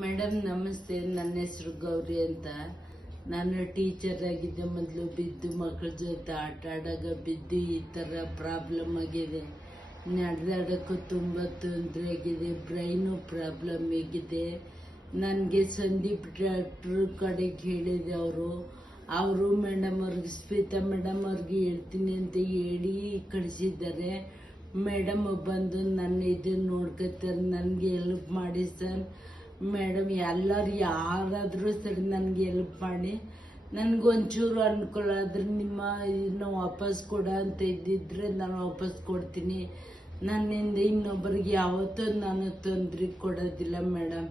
Madam ನಮಸ್ತೆ. ನನ್ನ ಹೆಸರು ಗೌರಿ ಅಂತ. ನಾನು ಟೀಚರ್ ಆಗಿದ್ದೆ. ಮೊದಲು ಬಿದ್ದು ಮಕ್ಕಳ ಜೊತೆ ಆಟ ಆಡಾಗ ಬಿದ್ದು ಈ ಥರ ಪ್ರಾಬ್ಲಮ್ ಆಗಿದೆ. ನಡೆದಾಡೋಕ್ಕೂ ತುಂಬ ತೊಂದರೆ ಆಗಿದೆ. ಬ್ರೈನು ಪ್ರಾಬ್ಲಮ್ ಆಗಿದೆ. ನನಗೆ ಸಂದೀಪ್ ಡಾಕ್ಟ್ರು ಕಡೆಗೆ ಹೇಳಿದೆ. ಅವರು ಮೇಡಮ್ ಅವ್ರಿಗೆ ಸ್ಮಿತಾ ಮೇಡಮ್ ಅವ್ರಿಗೆ ಹೇಳ್ತೀನಿ ಅಂತ ಹೇಳಿ ಕಳಿಸಿದ್ದಾರೆ. ಮೇಡಮ್ ಬಂದು ನನ್ನ ಇದನ್ನು ನೋಡ್ಕೊತಾರೆ. ನನಗೆ ಹೆಲ್ಪ್ ಮಾಡಿ ಸರ್. ಮೇಡಮ್ ಎಲ್ಲರೂ ಯಾರಾದರೂ ಸರಿ ನನಗೆ ಹೆಲ್ಪ್ ಮಾಡಿ. ನನಗೊಂಚೂರು ಅನುಕೂಲ ಆದರೆ ನಿಮ್ಮ ಇದನ್ನ ವಾಪಸ್ ಕೊಡ ಅಂತ ಇದ್ದಿದ್ರೆ ನಾನು ವಾಪಸ್ ಕೊಡ್ತೀನಿ. ನನ್ನಿಂದ ಇನ್ನೊಬ್ಬರಿಗೆ ಯಾವತ್ತೂ ನಾನು ತೊಂದರೆ ಕೊಡೋದಿಲ್ಲ ಮೇಡಮ್.